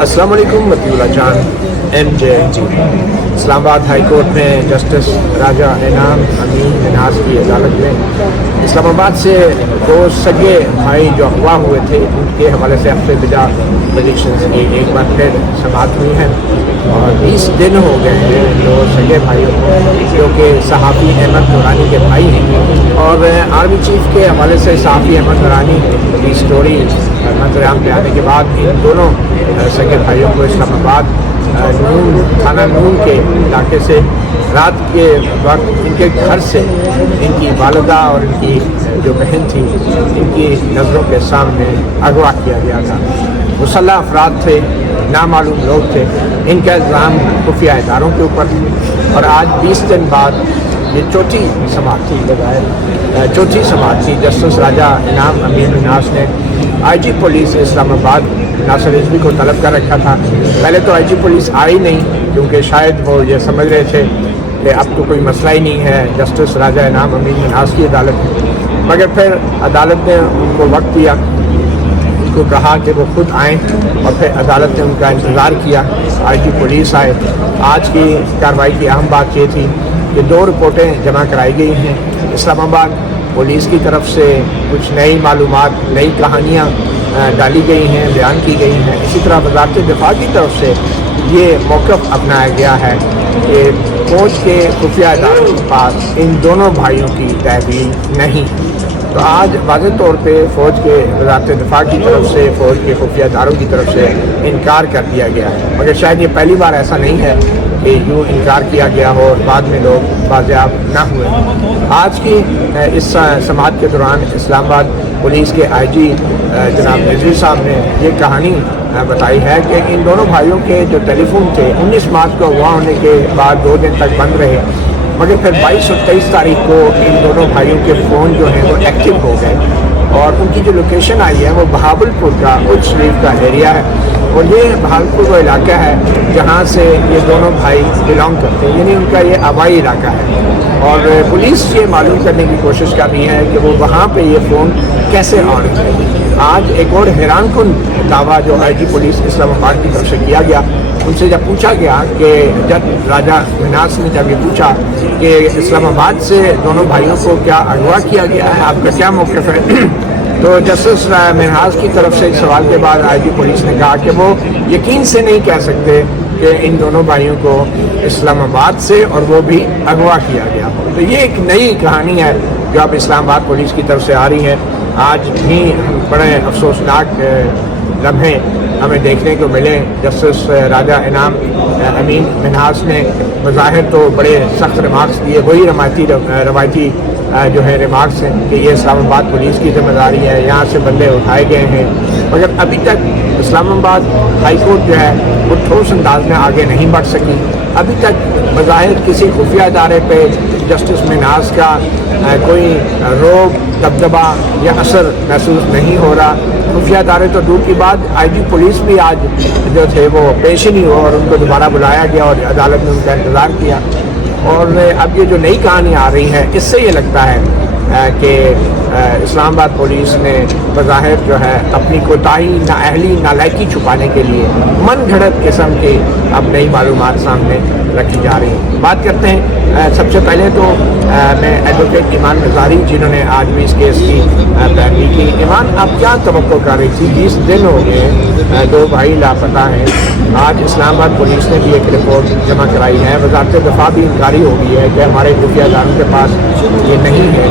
अस्सलाम वालेकुम मतीउल्लाह जान MJ इस्लाम आबाद हाई कोर्ट में जस्टिस राजा इनाम अमीन मिनाज की अदालत में इस्लामाबाद से दो सगे भाई जो अगवा हुए थे उनके हवाले से हफ्ते बिजा पजिशंस की एक बार फिर समाप्त हुई हैं और 20 दिन हो गए हैं दो सगे भाइयों को जो कि सहाफ़ी अहमद नूरानी के भाई हैं और आर्मी चीफ के हवाले से सहाफ़ी अहमद नूरानी की स्टोरी मंजराम पे आने के बाद इन दोनों सगे भाइयों को इस्लामाबाद नून थाना नून के इलाके से रात के वक्त इनके घर से इनकी वालिदा और इनकी जो बहन थी इनकी नज़रों के सामने अगवा किया गया था। मुसल्लह अफराद थे, नामालूम लोग थे, इनका इल्ज़ाम खुफिया इदारों के ऊपर और आज 20 दिन बाद ये चौथी समाअत थी। जस्टिस राजा इनाम अमीन मिनाज ने IG पुलिस इस्लामाबाद नासिर रिजवी को तलब कर रखा था। पहले तो IG पुलिस आई नहीं क्योंकि शायद वो ये समझ रहे थे कि अब तो कोई मसला ही नहीं है जस्टिस राजा इनाम अमीन मिनाज की अदालत में, मगर फिर अदालत ने उनको वक्त दिया, उनको कहा कि वो खुद आएँ और फिर अदालत ने उनका इंतज़ार किया। IG पुलिस आए। आज की कार्रवाई की अहम बात ये थी कि 2 रिपोर्टें जमा कराई गई हैं। इस्लामाबाद पुलिस की तरफ से कुछ नई मालूमात, नई कहानियाँ डाली गई हैं, बयान की गई हैं। इसी तरह वज़ारत दिफा की तरफ से ये मौक़िफ़ अपनाया गया है कि फ़ौज के खुफिया इदारों के पास इन दोनों भाइयों की तहवील नहीं। तो आज वाज़ेह तौर पे फ़ौज के वज़ारत दिफा की तरफ से, फ़ौज के खुफिया इदारों की तरफ से इनकार कर दिया गया है, मगर शायद ये पहली बार ऐसा नहीं है कि यूँ इनकार किया गया हो और बाद में लोग बाज़ियाब ना हुए। आज की इस समाअत के दौरान इस्लामाबाद पुलिस के IG जनाब रिजवी साहब ने ये कहानी बताई है कि इन दोनों भाइयों के जो टेलीफोन थे 19 मार्च को अगवा होने के बाद 2 दिन तक बंद रहे, मगर फिर 22 और 23 तारीख को इन दोनों भाइयों के फ़ोन जो हैं वो एक्टिव हो गए और उनकी जो लोकेशन आई है वो बहावलपुर का उच्च शरीफ का एरिया है और ये बहावलपुर वो इलाका है जहाँ से ये दोनों भाई बिलोंग करते हैं, यानी उनका ये आबाई इलाका है। और पुलिस ये मालूम करने की कोशिश कर रही है कि वो वहाँ पे ये फ़ोन कैसे ऑन है। आज एक और हैरानकुन दावा जो IG पुलिस इस्लामाबाद की तरफ से किया गया, उनसे जब पूछा गया कि जब राजा मिनाज ने जब ये पूछा कि इस्लामाबाद से दोनों भाइयों को क्या अगवा किया गया है, आपका क्या मौक़िफ़ है, तो जस्टिस मिनाज की तरफ से एक सवाल के बाद IG पुलिस ने कहा कि वो यकीन से नहीं कह सकते कि इन दोनों भाइयों को इस्लामाबाद से और वो भी अगवा किया गया। तो ये एक नई कहानी है जो अब इस्लामाबाद पुलिस की तरफ से आ रही है। आज भी बड़े अफसोसनाक लम्हे हमें देखने को मिले। जस्टिस राजा इनाम अमीन मिनाज ने बज़ाहिर तो बड़े सख्त रिमार्क्स दिए, वही रवायती जो है रिमार्क्स हैं कि ये इस्लामाबाद पुलिस की जिम्मेदारी है, यहाँ से बंदे उठाए गए हैं, मगर अभी तक इस्लामाबाद हाई कोर्ट जो है वो ठोस अंदाज में आगे नहीं बढ़ सकी। अभी तक बज़ाहिर किसी खुफिया इदारे पे जस्टिस मिनाज का कोई रोब, दबदबा या असर महसूस नहीं हो रहा। खुफिया इदारे तो दूर की बात, IG पुलिस भी आज जो थे वो पेश ही नहीं हुआ और उनको दोबारा बुलाया गया और अदालत ने उनका इंतज़ार किया। और अब ये जो नई कहानी आ रही है इससे ये लगता है कि इस्लामाबाद पुलिस ने बज़ाहिर जो है अपनी कोताही, नाअहली, नालायकी छुपाने के लिए मन घड़त किस्म की अब नई मालूमात सामने रखी जा रही हैं। बात करते हैं सबसे पहले तो मैं एडवोकेट ईमान नज़ारी जिन्होंने आज भी इस केस की पैरवी की। ईमान, आप क्या तवक्को कर रही थी? 20 दिन हो गए, 2 भाई लापता हैं। आज इस्लामाबाद पुलिस ने भी एक रिपोर्ट जमा कराई है, वज़ारत दिफा भी इनकारी हो गई है कि हमारे खुफिया इदारों के पास ये नहीं है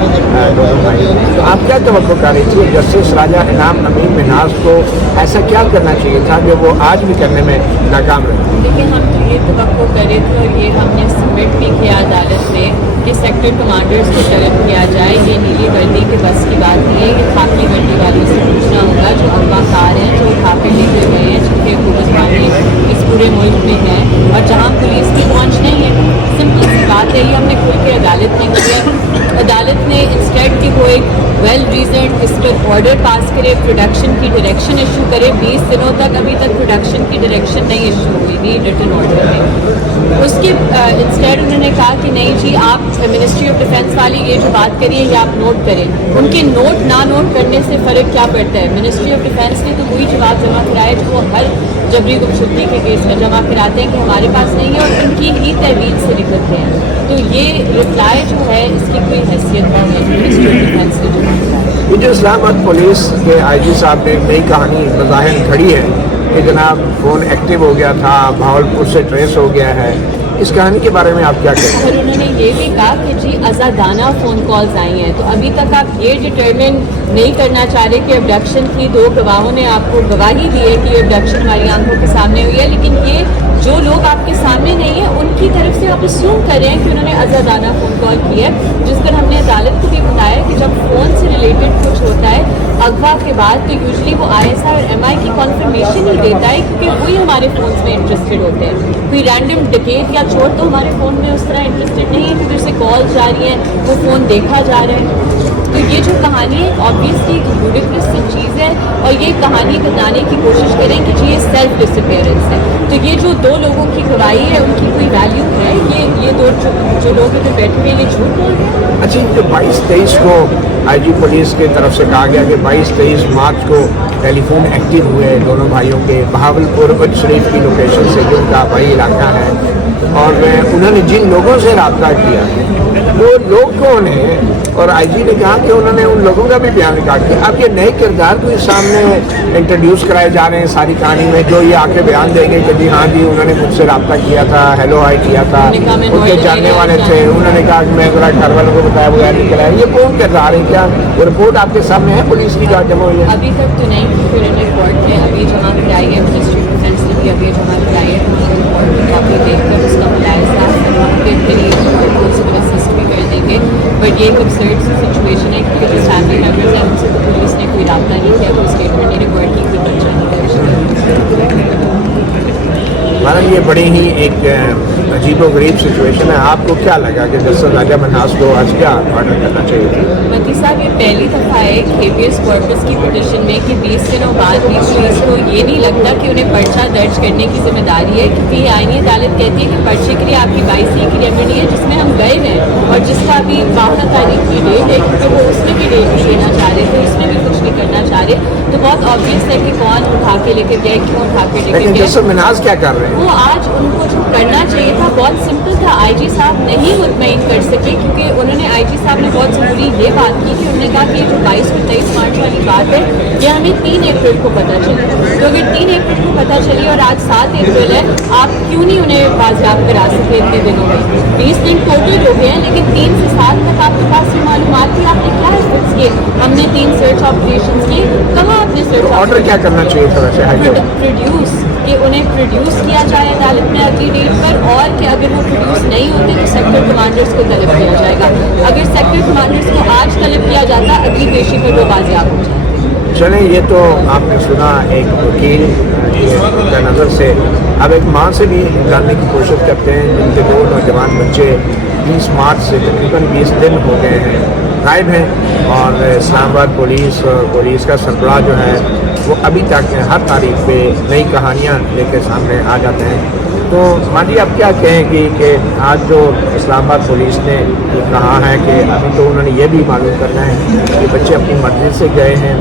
दोनों भाई। तो आप क्या तवक्को कर रही थी? जस्टिस राजा इनाम अमीन मिनाज को ऐसा क्या करना चाहिए था जो वो आज भी करने में नाकाम रहे? देखिए, हम तो ये तवक्को करे थे और ये हमने सबमिट भी किया अदालत में कि सेक्टर कमांडर्स को तलब किया जाए। ये नीली वर्दी के बस की बात नहीं है, ये खाकी वर्दी वालों से पूछना होगा जो अगवाकार हैं, जो उठा कर लेके गए हैं, जिनके हुक्मरानी इस पूरे मुल्क में हैं और जहाँ पुलिस की पहुँच नहीं है। सिंपल सी बात है, ये हमने खुल के अदालत में किया। अदालत ने इंस्टेड की वो एक वेल रीजन इस पर ऑर्डर पास करे, प्रोडक्शन की डायरेक्शन इशू करे। 20 दिनों तक अभी तक प्रोडक्शन की डायरेक्शन नहीं इशू हुई थी रिटन ऑर्डर में। उसके इंस्टेड उन्होंने कहा कि नहीं जी आप मिनिस्ट्री ऑफ डिफेंस वाली ये जो बात करिए ये आप नोट करें। उनके नोट ना नोट करने से फ़र्क क्या पड़ता है? मिनिस्ट्री ऑफ डिफेंस ने तो वही जवाब जमा कराया जो वो हर जबरी गुमशुदगी के केस में जमा कराते हैं कि हमारे पास नहीं है, और उनकी ही तहवील से निकलते हैं। तो ये रिप्लाई जो है इसकी कोई हैसियत नहीं है मिनिस्ट्री ऑफ डिफेंस ने जमा कराया। ये जो इस्लामाबाद पुलिस के आईजी साहब ने नई कहानी बज़ाहिर खड़ी है कि जनाब फ़ोन एक्टिव हो गया था, भावलपुर से ट्रेस हो गया है, इस कहानी के बारे में आप क्या कहें? और उन्होंने ये भी कहा कि जी आज़ादाना फ़ोन कॉल्स आई हैं, तो अभी तक आप ये डिटरमिन नहीं करना चाह रहे कि अबडक्शन की 2 गवाहों ने आपको गवाही दी है कि अबडक्शन हमारी आंखों के सामने हुई है, लेकिन ये जो लोग आपके सामने नहीं है उनकी तरफ से आप अस्यूम कर रहे हैं कि उन्होंने आज़ादाना फ़ोन कॉल की है, जिस पर हमने अदालत को भी बताया कि जब फ़ोन से रिलेटेड कुछ होता है अगवा के बाद तो यूजली वो ISI और MI की कॉन्फर्मेशन ही देता है, क्योंकि वही हमारे फ़ोन में इंटरेस्टेड होते हैं। कोई रैंडम डकैत या चोर तो हमारे फ़ोन में उस तरह इंटरेस्टेड नहीं है कि फिर से कॉल जा रही हैं, वो फ़ोन देखा जा रहा है। तो ये जो कहानी है ऑब्वियसली लूडिक्रस सी चीज़ है, और ये कहानी बताने की कोशिश करें कि जी ये सेल्फ डिसअपीयरेंस है। तो ये जो 2 लोगों की गवाही है उनकी कोई वैल्यू है? ये 2 जो लोग इधर बैठे हुए ये झूठ बोल रहे हैं। अच्छा, जो 22-23 को आईजी पुलिस की तरफ से कहा गया कि 22-23 मार्च को टेलीफोन एक्टिव हुए दोनों भाइयों के भावलपुर उच्च शरीफ की लोकेशन से, जो उनका भाई इलाका है, और उन्होंने जिन लोगों से रब्ता किया वो लोग कौन हैं, और आईजी ने कहा कि उन्होंने उन लोगों का भी बयान निकाल दिया। अब ये नए किरदार को सामने इंट्रोड्यूस कराए जा रहे हैं सारी कहानी में, जो ये आके बयान देंगे कि जी हाँ जी उन्होंने मुझसे रब्ता किया था, हेलो हाई किया था, उनके जानने वाले थे, उन्होंने कहा कि मैं जरा घर वालों को बताया वो निकला है। ये कौन किरदार है? क्या वो रिपोर्ट आपके सामने है पुलिस की जो जमा हुई है? अभी तक तो नहीं, फिर रिपोर्ट है अभी जमा कराई है, मिनिस्ट्री ऑफ डिफेंस ने भी अभी जमा कराई है, रिपोर्ट की कॉपी देखकर उसका मुलायजा असिस्ट भी कर देंगे। बट ये एक absurd सी सिचुएशन है क्योंकि जो फैमिली मेम्बर्स हैं उनसे तो पुलिस ने कोई रब्ता नहीं किया, कोई स्टेटमेंट नहीं रिकॉर्ड की, कोई पर्चा नहीं किया। मैडम ये बड़ी ही एक अजीब व गरीब सिचुएशन है। आपको क्या लगा कि जस्टिस राजा मन्हास को आज क्या ऑर्डर करना चाहिए? मती साहब ये पहली दफ़ा है हेबियस कॉर्पस की पिटिशन में कि 20 दिनों बाद भी पुलिस को ये नहीं लगता कि उन्हें पर्चा दर्ज करने की जिम्मेदारी है, क्योंकि आईनी अदालत कहती है कि पर्चे के लिए आपकी 22 की रेमेडी है जिसमें हम गए हैं और जिसका अभी 12 तारीख की डेट है, क्योंकि वो उसमें भी डेट नहीं देना चाह रहे थे, उसमें भी कुछ नहीं करना चाह रहे। तो बहुत ऑब्वियस है कि कौन उठा के लेकर गए, क्यों उठा के लेकर लेकिन गए। जस्टिस मन्हास क्या कर रहे हैं? वो आज उनको जो करना चाहिए था बहुत सिंपल था, आईजी साहब नहीं मुतमईन कर सके, क्योंकि उन्होंने आईजी साहब ने बहुत ज़रूरी ये बात की कि उन्होंने कहा कि जो 22 और 23 मार्च वाली बात है ये हमें 3 अप्रैल को पता चली। तो अगर 3 अप्रैल को पता चली और आज 7 अप्रैल है, आप क्यों नहीं उन्हें बाजियाब करा सके इतने दिनों में? 20 दिन टोटल हो गए हैं, लेकिन 3 से 7 तक आपके पास ये मालूमात थी, आपने क्या एफर्ट्स किए? हमने 3 सर्च ऑपरेशन किए, कहाँ आपने सर्च ऑर्डर क्या करना चाहिए था वैसे हाईकोर्ट? प्रोड्यूस कि उन्हें प्रोड्यूस किया जाए अदालत में अगली डेट पर, और कि अगर वो प्रोड्यूस नहीं होते तो सेक्टर कमांडर्स को तलब किया जाएगा। अगर सेक्टर कमांडर्स को आज तलब किया जाता अगली पेशी पर वो बाजियाब हो जाए। चलें, ये तो आपने सुना एक वकील के नज़र से। अब एक माँ से भी जानने की कोशिश करते हैं जिनके 2 नौजवान बच्चे 20 मार्च से तकरीबन 20 दिन हो गए हैं गायब हैं, और इस्लामाबाद पुलिस का सरबराह जो है वो अभी तक हर तारीख पे नई कहानियाँ लेके सामने आ जाते हैं। तो मान लीजिए आप क्या कहेंगी कि आज जो इस्लामाबाद पुलिस ने कहा है कि अभी तो उन्होंने ये भी मालूम करना है कि बच्चे अपनी मर्जी से गए हैं,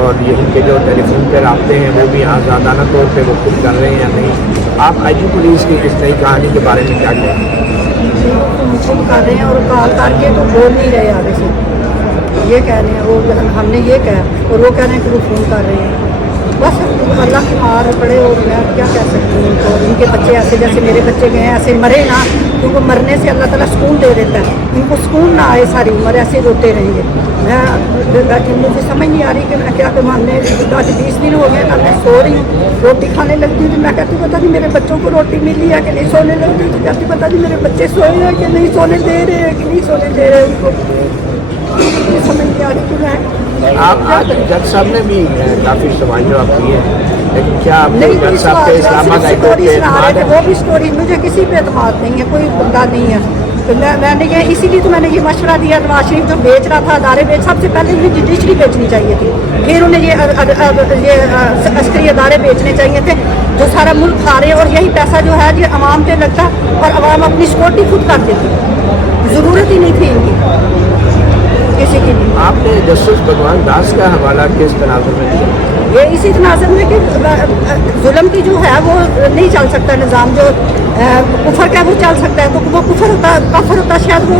और ये उनके जो टेलीफोन पे रब्ते हैं वो भी आज़ादाना तौर पे वो खुद कर रहे हैं या नहीं? आप आईजी पुलिस की इस नई कहानी के बारे में क्या कहें? फोन कर रहे हैं और कॉल करके तो बोल नहीं रहे आगे से, ये कह रहे हैं वो हमने ये कहा और वो कह रहे हैं कि वो फ़ोन कर रहे हैं। बस अल्लाह की मार पड़े, और मैं क्या कह सकती हूँ। तो इनके बच्चे ऐसे जैसे मेरे बच्चे गए हैं ऐसे मरे ना, क्योंकि मरने से अल्लाह ताला सुकून दे देता है, इनको सुकून ना आए सारी उम्र ऐसे रोते रहेंगे। मैं मुझे समझ नहीं आ रही कि मैं क्या करूँ। हमने आज 20 दिन हो गए ना, मैं सो रही हूँ, रोटी खाने लगती हूँ तो मैं कहती पता नहीं मेरे बच्चों को रोटी मिली है कि नहीं, सोने लगती हूँ तो कहती पता नहीं मेरे बच्चे सोए हैं कि नहीं, सोने दे रहे हैं कि नहीं सोने दे रहे हैं उनको, समझ नहीं आ रही। तो मैं आप आज जज साहब ने भी काफ़ी सवाल जवाब दिए, लेकिन क्या आप नहीं, जज साहब पे इस्लामाबाद हाईकोर्ट के सुना रहे थे, वो भी स्टोरी मुझे किसी पे एतमाद नहीं है, कोई बंदा नहीं है। तो मैंने ये इसीलिए तो मैंने ये मशवरा दिया नवाज शरीफ जो बेच रहा था अदारे बेच, सबसे पहले उन्हें जुडिशरी बेचनी चाहिए थी, फिर उन्हें ये अस्करी अदारे बेचने चाहिए थे। जो सारा मुल्क खा रहे हैं, और यही पैसा जो है ये अवाम पे लगता और अवाम अपनी सिक्योरिटी खुद कर देती, ज़रूरत ही नहीं थी इनकी किसी की भी। आपने जस्टिस भगवान दास का हवाला किस तनाजुर में दिया? ये इसी तनाज़र में कि जुल्म की जो है वो नहीं चल सकता निज़ाम, जो कुफर का वो चल सकता है, तो वो कुफर होता, काफर होता, शायद वो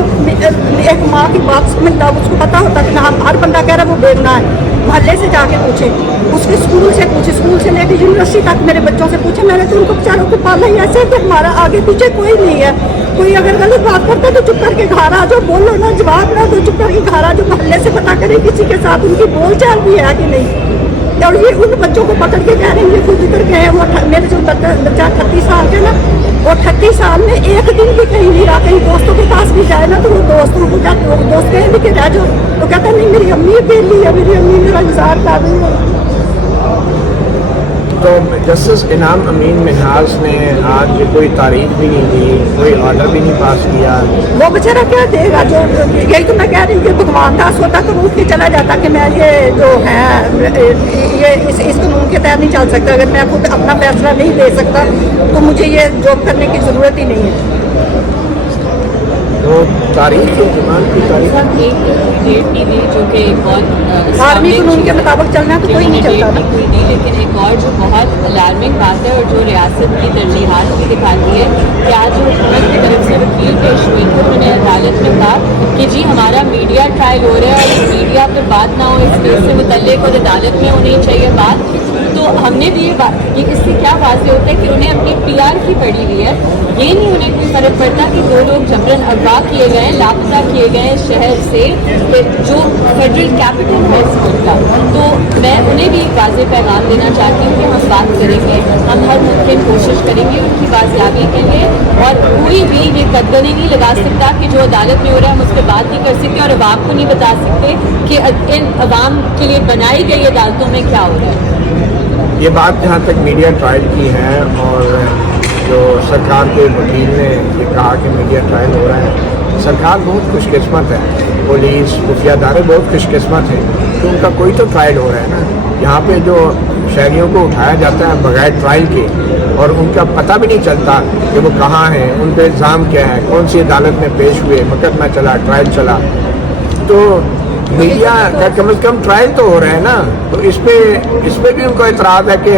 एक माँ की बात समझता, उसको पता होता कि ना हर बंदा कह रहा है वो बेगुनाह है, मोहल्ले से जाके पूछे, उसके स्कूल से पूछे, स्कूल से लेकर यूनिवर्सिटी तक मेरे बच्चों से पूछे, मैंने तो उनको बेचारों को पाला ही ऐसे कि हमारा आगे पीछे कोई नहीं है, कोई अगर गलत बात करता है तो चुप करके घर आ जाओ, बोलो ना, जवाब ना दो, चुप करके घर आ जाओ, मोहल्ले से पता करें किसी के साथ उनकी बोल चाल भी है कि नहीं। और ये उन बच्चों को पकड़ के कह रहे हैं, ये खुद उतर गए हैं, वो मेरे जो बच्चा 38 साल का ना, वो 38 साल में एक दिन भी कहीं नहीं रहा, कहीं दोस्तों के पास भी जाए ना तो वो दोस्तों को कहते, वो दोस्त कहें भी कि रह जाओ, तो कहता नहीं मेरी अम्मी अकेली है, मेरी अम्मी मेरा इंतजार कर रही है। तो जस्टिस इनाम अमीन मिन्हाज ने आज कोई तारीख भी नहीं दी, कोई ऑर्डर भी नहीं पास किया। वो बेचारा क्या देगा, जो यही तो मैं कह रही हूँ कि भगवान दास होता तो वो उठ के चला जाता कि मैं ये जो है ये इस कानून के तहत नहीं चल सकता, अगर मैं खुद अपना फैसला नहीं ले सकता तो मुझे ये जॉब करने की ज़रूरत ही नहीं है। तो तारीख की रिमांड की तारीख एक डेट नहीं दी, जो कि एक और आर्मी कानून के मुताबिक चलना तो कोई नहीं चलता ना। कोई नहीं, लेकिन एक और जो बहुत अलार्मिंग बात है और जो रियासत की तरजीहात भी दिखाती है कि आज जो हुकूमत की तरफ से वकील पेश हुए थे, उन्होंने अदालत में कहा कि जी हमारा मीडिया ट्रायल हो रहा है और मीडिया पर बात ना हो, इस केस से मुतल्लिक और अदालत में होनी चाहिए बात। तो हमने भी ये बात कि इससे क्या वाज़ेह होता है कि उन्हें अपनी PR की पड़ी हुई है, ये नहीं उन्हें कोई फ़र्क पड़ता कि दो लोग जबरन अगवा किए गए, लापता किए गए शहर से जो फेडरल कैपिटल है इस मुल्क का। तो मैं उन्हें भी एक वाज़ेह पैगाम देना चाहती हूँ कि हम बात करेंगे, हम हर मुमकिन कोशिश करेंगे उनकी बाजियाबी के लिए, और कोई भी ये कदगने नहीं लगा सकता कि जो अदालत में हो रहा है हम उस पर बात नहीं कर सकते और अवाम को नहीं बता सकते कि इन अवाम के लिए बनाई गई अदालतों में क्या हो रहा है। ये बात जहाँ तक मीडिया ट्रायल की है, और जो सरकार के वकील ने ये कहा कि मीडिया ट्रायल हो रहा है, सरकार बहुत खुशकिस्मत है, पुलिस खुफिया इदारे बहुत खुशकिस्मत हैं कि उनका कोई तो ट्रायल हो रहा है ना। यहाँ पे जो शहरियों को उठाया जाता है बगैर ट्रायल के, और उनका पता भी नहीं चलता कि वो कहाँ हैं, उन पर इल्ज़ाम क्या है, कौन सी अदालत में पेश हुए, मुकदमा चला, ट्रायल चला, तो मीडिया का कम से कम ट्रायल तो हो रहा है ना। तो इस पे भी उनको एतराज़ है कि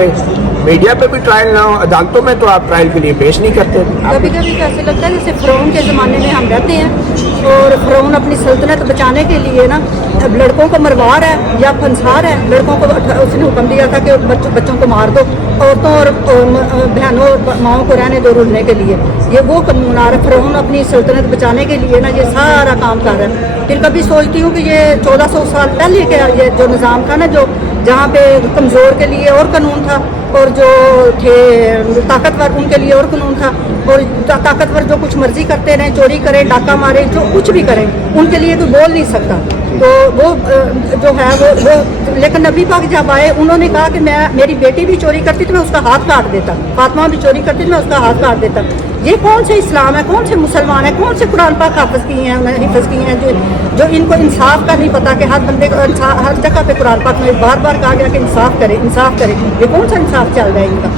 मीडिया पे भी ट्रायल ना हो, अदालतों में तो आप ट्रायल के लिए पेश नहीं करते। कभी कभी तो ऐसे लगता है जैसे फ़िरौन के ज़माने में हम रहते हैं और फ़िरौन अपनी सल्तनत बचाने के लिए ना अब लड़कों को मरवा रहा है या फंसा रहा है, लड़कों को उसने हुक्म दिया था कि बच्चों को मार दो, औरतों और बहनों और माओं को रहने दो रुलने के लिए। ये वो कानून आ रहा है, फ़िरौन अपनी सल्तनत बचाने के लिए ना ये सारा काम कर रहा है। फिर कभी सोचती हूँ कि ये 1400 साल पहले के ये जो निज़ाम था ना, जो जहाँ पे कमज़ोर के लिए और कानून था और जो थे ताकतवर उनके लिए और कानून था, और ताकतवर जो कुछ मर्जी करते रहें, चोरी करें, डाका मारें, जो कुछ भी करें, उनके लिए कोई बोल नहीं सकता। तो वो जो है वो लेकिन नबी पाक जब आए उन्होंने कहा कि मेरी बेटी भी चोरी करती तो मैं उसका हाथ काट देता, फातिमा भी चोरी करती तो मैं उसका हाथ काट देता। ये कौन से इस्लाम है, कौन से मुसलमान है, कौन से कुरान पाक हाफ़िज़ किए हैं, उन्होंने हिफ़्ज़ किए हैं, जो इनको इंसाफ का नहीं पता कि हर बंदे को हर जगह पे कुरान पाक में बार बार कहा गया कि इंसाफ करे, इंसाफ करे। ये कौन सा इंसाफ चल रहा है इनका,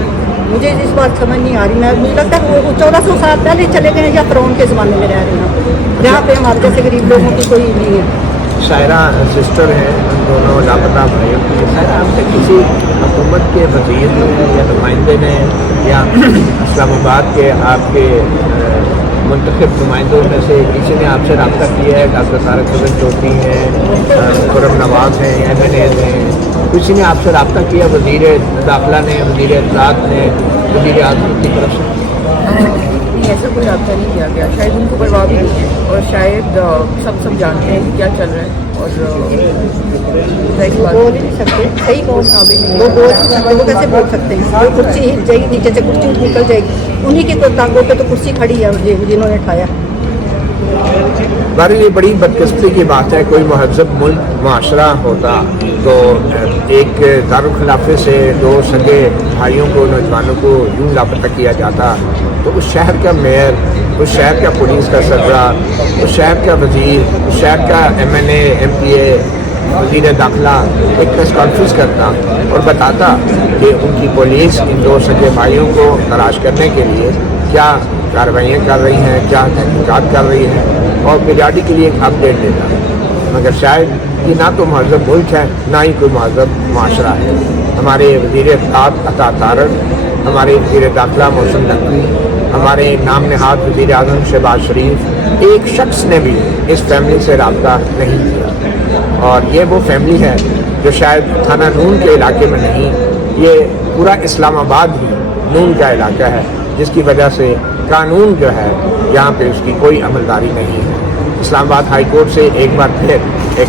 मुझे इस बात समझ नहीं आ रही। मुझे लगता है वो 1400 साल पहले चले गए या फ़िरौन के ज़माने में रह रहे हैं, जहाँ पे हमारे जैसे गरीब लोगों की कोई नहीं है। शायरा सिस्टर हैं, दोनों लापता भाइयों की। शायरा आपसे किसी हुकूमत के वज़ीर ने या नुमाइंदे ने या इस्लामाबाद के आपके मुंतखब नुमाइंदों में से किसी ने आपसे रब्ता किया है? डॉक्टर तारक चौधरी चौधरी हैं, खुर्रम नवाज़ हैं, MNA हैं, किसी ने आपसे रब्ता किया? वज़ीर दाखिला ने, वज़ीर इत्तलात ने, वज़ीर आज़म की तरफ से? नहीं, ऐसा कोई रब्ता नहीं किया गया। शायद उनको परवाह भी नहीं है और शायद सब जानते हैं कि क्या चल रहा है, और बोल ही नहीं सकते, सही कौन वो बोल नहीं सकते, वो कैसे बोल सकते हैं? वो कुर्सी हिल जाएगी, नीचे से कुर्सी निकल जाएगी, उन्हीं की तो तांगों पे तो कुर्सी खड़ी है जिन्होंने उठाया। बारी ये बड़ी बदकिस्मती की बात है, कोई महज़ब मुल्क माशरा होता तो एक दारुल खिलाफे से दो सगे भाइयों को, नौजवानों को यूँ लापता किया जाता तो उस शहर का मेयर, उस शहर का पुलिस का सरबराह, उस शहर का वज़ीर, उस शहर का MNA MPA वज़ीर दाखिला एक प्रेस कॉन्फ्रेंस करता और बताता कि उनकी पुलिस इन 2 सगे भाइयों को तलाश करने के लिए क्या कार्रवाइयाँ कर रही हैं, क्या तहकीकात कर रही है, और पीरियाडिक के लिए एक अपडेट देता। मगर शायद ये ना तो महज़ब मुल्क है, ना ही कोई महज़ब माशरा है। हमारे वज़ीर अता तारक, हमारे वज़ीर दाखिला मोहसिन नकवी, हमारे नाम नहाद वज़ीर आज़म शहबाज शरीफ, एक शख्स ने भी इस फैमिली से रब्ता नहीं किया। और ये वो फैमिली है जो शायद थाना नून के इलाके में नहीं, ये पूरा इस्लामाबाद ही नून का इलाका है, जिसकी वजह से कानून जो है यहाँ पे उसकी कोई अमलदारी नहीं है। इस्लामाबाद हाई कोर्ट से एक बार फिर एक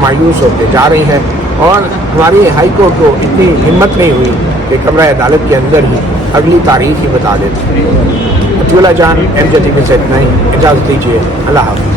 मायूस होते जा रही है, और हमारी हाई कोर्ट को इतनी हिम्मत नहीं हुई कि कमरा अदालत के अंदर ही अगली तारीख ही बता देते हैं। अब्दुल्ला जान, MJ TV से इतना ही, इजाज़त दीजिए, अल्लाह हाफ़िज़।